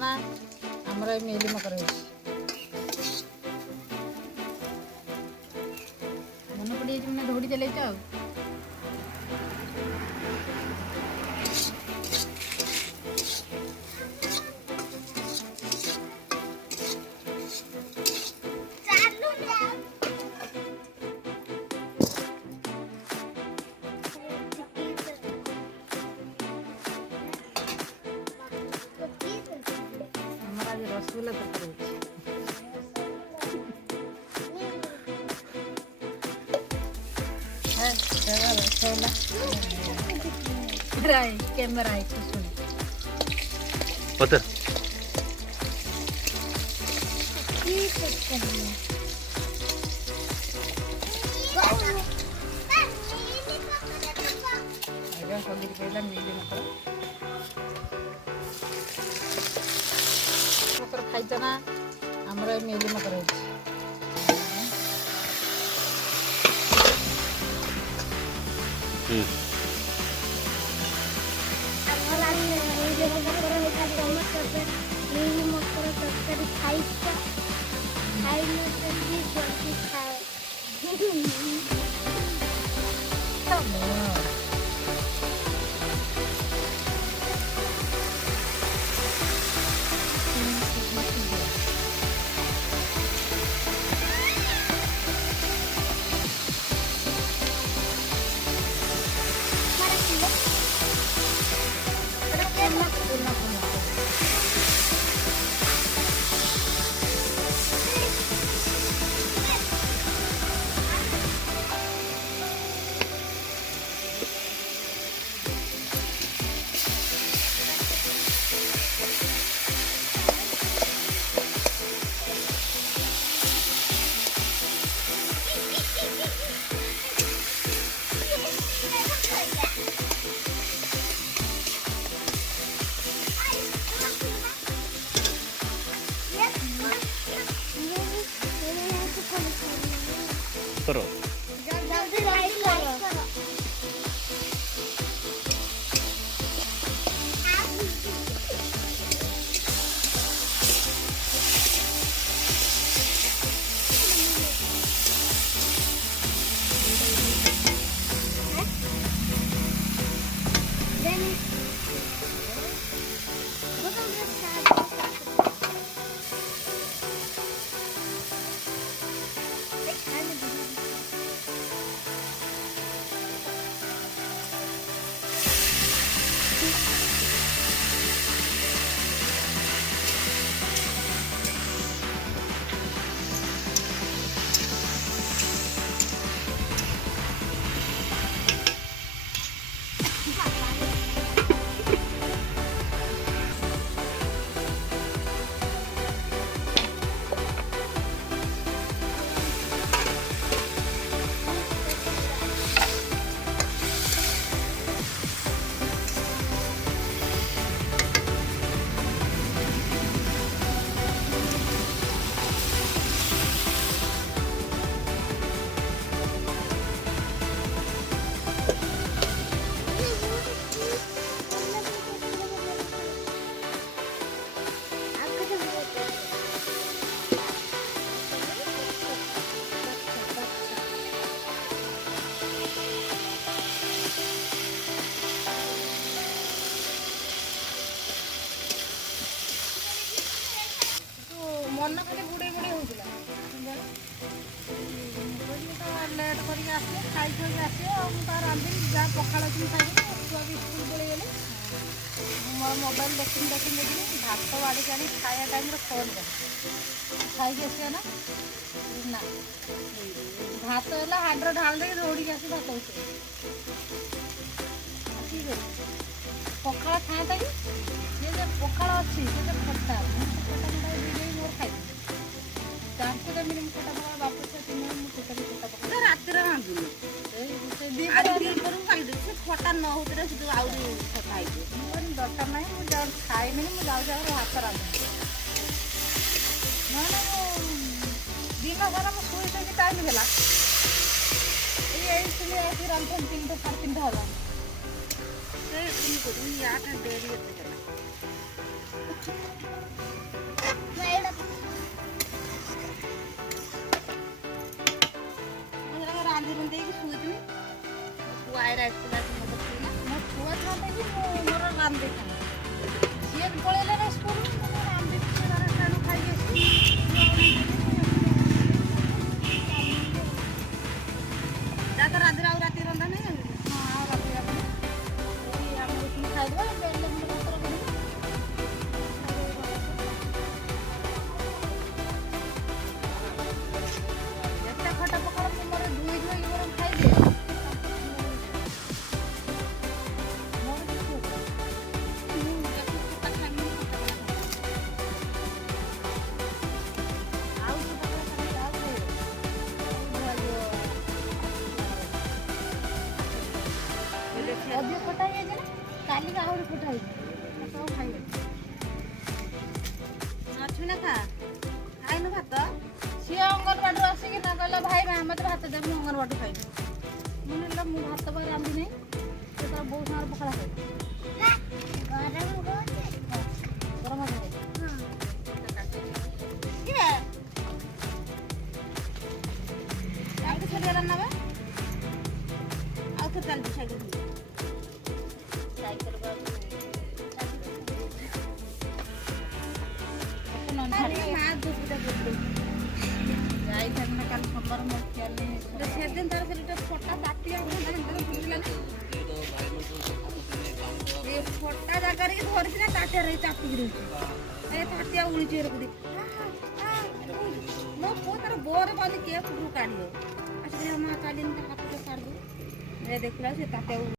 ना आमर मिल मकर मन पड़ी मैंने दौड़ी चल रसगुल्ला कैमरा खाइच ना आमर मिल मकर करो मन खाली बुड़े बुड़े होता लेट कर खाई आस रांधि जहाँ पखाड़ खाई छुआ भी स्कूल पड़े गले मोर मोबाइल देखी देखी देखी भात बाड़ी आनी खाया टाइम फोन खाई आसा ना ना भात है हांड्र ढाल दे दौड़ी आस भात ठीक है पखाड़ खाता कि पखाड़ अच्छी खटा मोर खाई जाती खटा पका बाप रात खटा न हो खटा दरकार ना मुझे खाइनि मुझे हाथ रांधि ना दिन सारा मुझे शुई टाइम है ये रांधि 3टा 3:30 होला डेरी ରାନ୍ଧି ରୁନ୍ଧେଇକି ଶୋଇଥିଲି ପୁଅ ଆଇରା ସ୍କୁଲ ଆସି ମତେ ଶୋଇଲା ମୋ ଛୁଆ ଥାନ୍ତେ କି ମୁଁ ମୋର ରାନ୍ଧି ସିଏ ପଳେଇଲେ ନା ସ୍କୁଲ ମୁଁ ରାନ୍ଧିକି ତେଣୁ ଖାଇକି ଆସିବି ଯା ତ ରାନ୍ଧିରେ ଆଉ ରାତି ରନ୍ଧା ନାହିଁ ହଁ ଆଉ ରାତି ଆମେ ଉଠିକି ଖାଇଦେବା ବେଲେ ମୁଣ୍ଡ ପତ୍ର କରିବୁ ଯେତେ ଖଟା ପଖାଳ ମୁଁ ମୋର ଧୋଇ ଧୋଇକି ମୋର ଖାଇଦିଏ ମୋର କିଛି ମୁଁ ଯେତେ ଖଟା ଖାଇବି ଆଉ ଖଟା ଖାଇବି ଆଉ ଅଧିକ ଖଟା ହେଇଯାଇଛି ନା କାଲିକି ଆହୁରି ଖଟା ହେଇଛି ସବୁ ଖାଇବେ ଅଛୁ ନା ଖା ଖାଇନୁ ଭାତ ସିଏ ଅଙ୍ଗନବାଡ଼ିରୁ ଆସିକି ନା କହିଲା ଭାଇ ମତେ ଭାତ ଦେ ମୁଁ ଅଙ୍ଗନବାଡ଼ି ଖାଇବି ମୁଁ ନେଲା ମୁଁ ଭାତ ପାଇଁ ରାନ୍ଧି ନାହିଁ ସେ ତାର ବୋଉ ସାଙ୍ଗରେ ପଖାଳ ଖାଇବି ଗରମ ଆଉ କିଛି ନେବା ଆଉ କେତେ ଚାଲିଛି ସାଇକେଲ ଯାଇଥାନ୍ତି ନା କାଲି ସୋମବାର ମୋ ଖିଆଲ ନାହିଁ ସେଦିନ ତାର ସେଟା ଫଟା ତାଟିଆ ଫଟା ଜାଗାରେ ଧରିଛି ନା ତାଟିଆରେ ଚାପିକି ରହୁଛି ଏ ତାଟିଆ ଉଳିଛି କୋଉଠି ମୋ ପୁଅ ତାର ବୋରେ ବନି କିଏ କାଢିବ ଆସିକି ମା କାଲିନି ତା ହାତଟା କାଢିଦେବୁ ଦେଖିଲା ସେ ତାଟିଆ